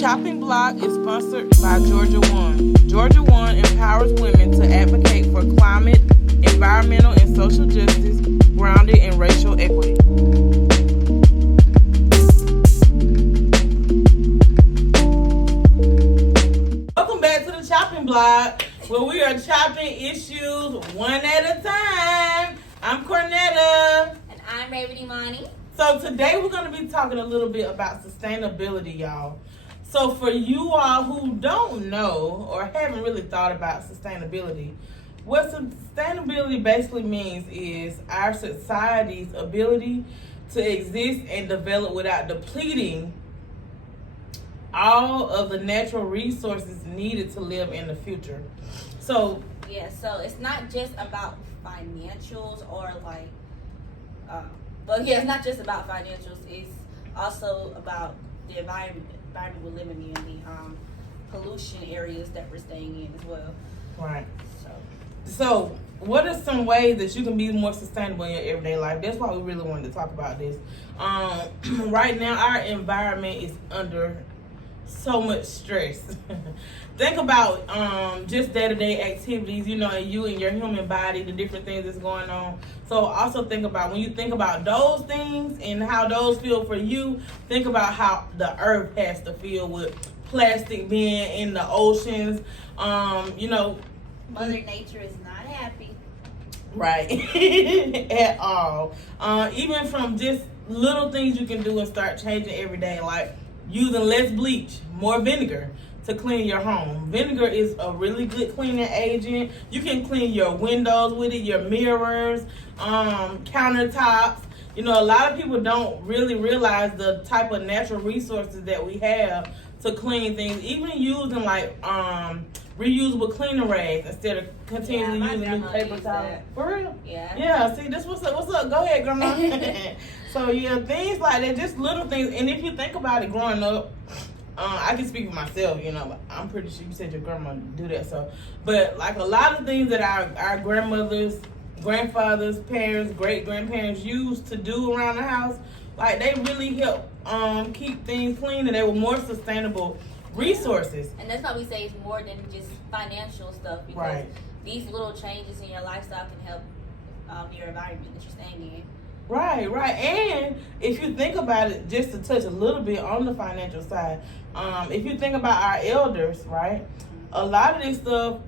Chopping Block is sponsored by Georgia One. Georgia One empowers women to advocate for climate, environmental, and social justice grounded in racial equity. Welcome back to the Chopping Block, where we are chopping issues one at a time. I'm Cornetta. And I'm Raven Imani. So today we're going to be talking a little bit about sustainability, y'all. So for you all who don't know or haven't really thought about sustainability, what sustainability basically means is our society's ability to exist and develop without depleting all of the natural resources needed to live in the future. So it's not just about financials or it's not just about financials. It's also about the environment we're living in, the pollution areas that we're staying in as well. Right. So what are some ways that you can be more sustainable in your everyday life? That's why we really wanted to talk about this. Right now, our environment is under so much stress. Think about just day-to-day activities, and you and your human body, the different things that's going on. So also think about, when you think about those things and how those feel for you, think about how the earth has to feel with plastic being in the oceans. Mother Nature is not happy. Right. At all. Even from just little things you can do and start changing every day, like using less bleach, more vinegar to clean your home. Vinegar is a really good cleaning agent. You can clean your windows with it, your mirrors, countertops. A lot of people don't really realize the type of natural resources that we have to clean things. Even using reusable cleaning rags instead of continually using new paper towels. For real? Yeah. Yeah, see, this what's up. Go ahead, Grandma. So, things like that, just little things. And if you think about it growing up, I can speak for myself, but I'm pretty sure you said your grandma do that. So, but like a lot of things that our grandmothers, grandfathers, parents, great-grandparents used to do around the house, like they really help keep things clean, and they were more sustainable resources. And that's why we say it's more than just financial stuff, because these little changes in your lifestyle can help your environment that you're staying in. Right. And if you think about it, just to touch a little bit on the financial side, if you think about our elders, right, a lot of this stuff,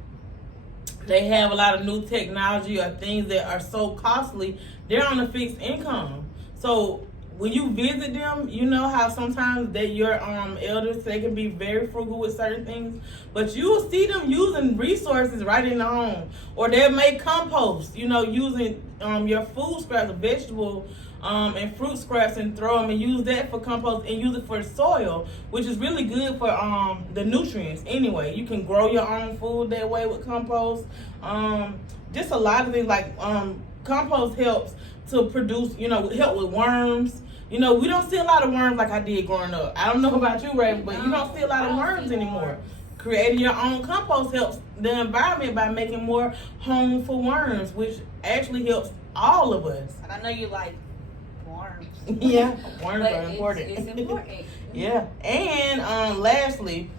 they have a lot of new technology or things that are so costly, they're on a fixed income. So when you visit them, you know how sometimes your elders, they can be very frugal with certain things, but you will see them using resources right in the home, or they'll make compost, using your food scraps, vegetable and fruit scraps, and throw them and use that for compost and use it for soil, which is really good for the nutrients. Anyway, you can grow your own food that way with compost. Just a lot of things like compost helps to produce, help with worms. We don't see a lot of worms like I did growing up. I don't know about you, Ray, but you don't see a lot of worms anymore. Creating your own compost helps the environment by making more home for worms, which actually helps all of us. And I know you like worms. Yeah, worms are important. It's important. Yeah. And lastly,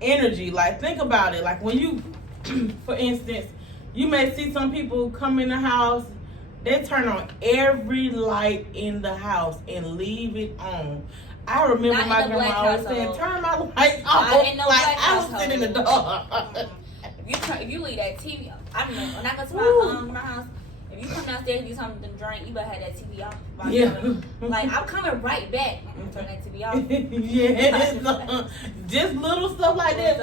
energy. Like, think about it. Like when you, for instance, you may see some people come in the house, they turn on every light in the house and leave it on. I remember my grandma always saying, "Turn my lights off." I was sitting in the dark. If you leave that TV, I remember when I go to my house. If you come downstairs and do something to drink, you better have that TV off. I'm coming right back. I'm gonna turn that TV off. Just little stuff like that.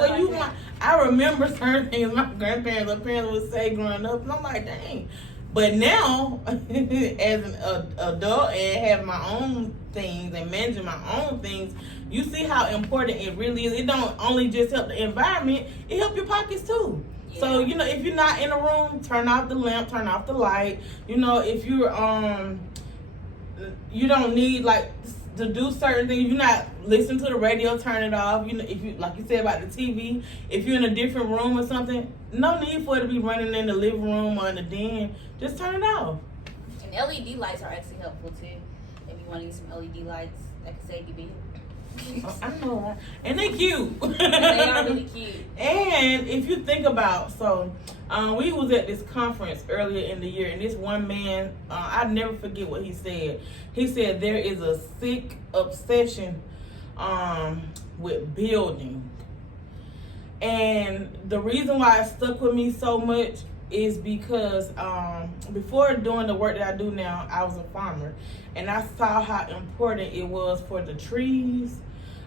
I remember certain things my grandparents or parents would say growing up, and I'm like, dang. But now, as an adult and have my own things and managing my own things, you see how important it really is. It don't only just help the environment, it help your pockets too. Yeah. So, if you're not in a room, turn off the lamp, turn off the light. If you're, you don't need, to do certain things. You're not listening to the radio, turn it off. If you, like you said about the TV, if you're in a different room or something, no need for it to be running in the living room or in the den. Just turn it off. And LED lights are actually helpful too. If you want to use some LED lights, that can save you bill. I know, right? And they cute. They are really cute. And if you think about, we was at this conference earlier in the year, and this one man, I never forget what he said. He said there is a sick obsession with building. And the reason why it stuck with me so much is because before doing the work that I do now, I was a farmer, and I saw how important it was for the trees.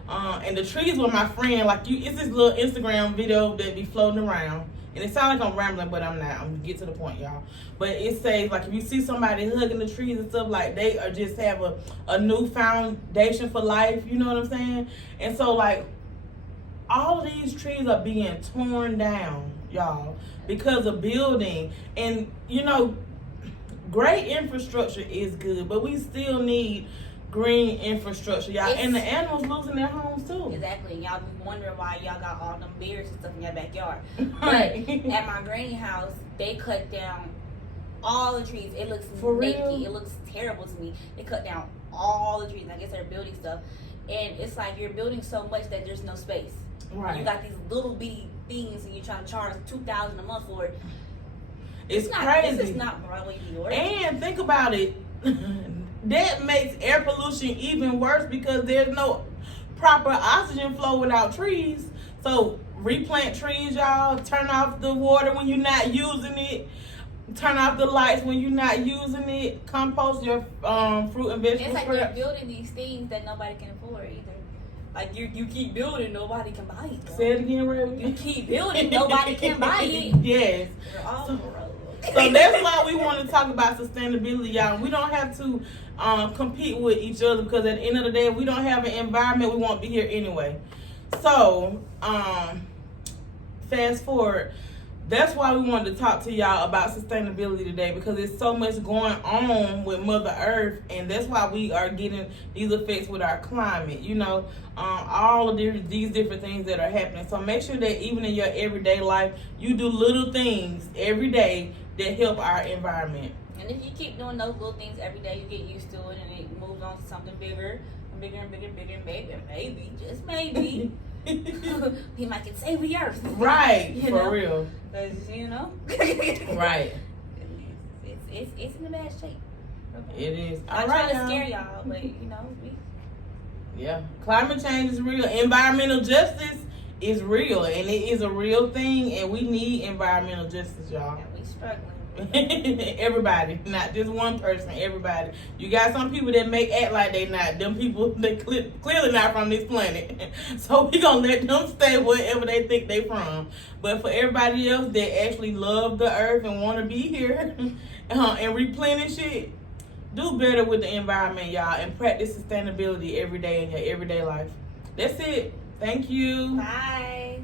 And the trees were my friend. Like it's this little Instagram video that be floating around, and it sounds like I'm rambling, but I'm not. I'm gonna get to the point, y'all. But it says like if you see somebody hugging the trees and stuff, like they are just have a new foundation for life. You know what I'm saying? And so like all of these trees are being torn down, y'all, because of building. And you know, great infrastructure is good, but we still need green infrastructure, y'all. And the animals losing their homes too. Exactly. Y'all be wondering why y'all got all them bears and stuff in your backyard. Right. But at my granny house, they cut down all the trees. It looks For naked. real? It looks terrible to me. They cut down all the trees. I guess they're building stuff. And it's like you're building so much that there's no space. Right. You got these little bitty things and you're trying to charge $2,000 a month for it. It's not crazy. This is not Broadway, New York. And think about it. That makes air pollution even worse because there's no proper oxygen flow without trees. So replant trees, y'all. Turn off the water when you're not using it. Turn off the lights when you're not using it. Compost your fruit and vegetables. It's like you're building these things that nobody can afford either. Like you keep building, nobody can buy it. Though. Say it again, Ray. You keep building, nobody can buy it. Yes. We're all So that's why we want to talk about sustainability, y'all. We don't have to compete with each other because at the end of the day, if we don't have an environment, we won't be here anyway. So, fast forward. That's why we wanted to talk to y'all about sustainability today because there's so much going on with Mother Earth, and that's why we are getting these effects with our climate. You know, all of these different things that are happening. So make sure that even in your everyday life, you do little things every day that help our environment. And if you keep doing those little things every day, you get used to it, and it moves on to something bigger, and bigger and bigger and bigger, and maybe, just maybe, he might can save the earth. Right, you for know? real. Because, you know. Right. It's in a bad shape. It is. I'm trying to scare y'all, but, you know, yeah. Climate change is real. Environmental justice is real, and it is a real thing, and we need environmental justice, y'all. Yeah, we struggling. Everybody, not just one person, everybody. You got some people that make act like they not. Them people, they clearly not from this planet. So we gonna let them stay wherever they think they from. But for everybody else that actually love the earth and want to be here and replenish it, do better with the environment, y'all, and practice sustainability every day in your everyday life. That's it. Thank you. Bye.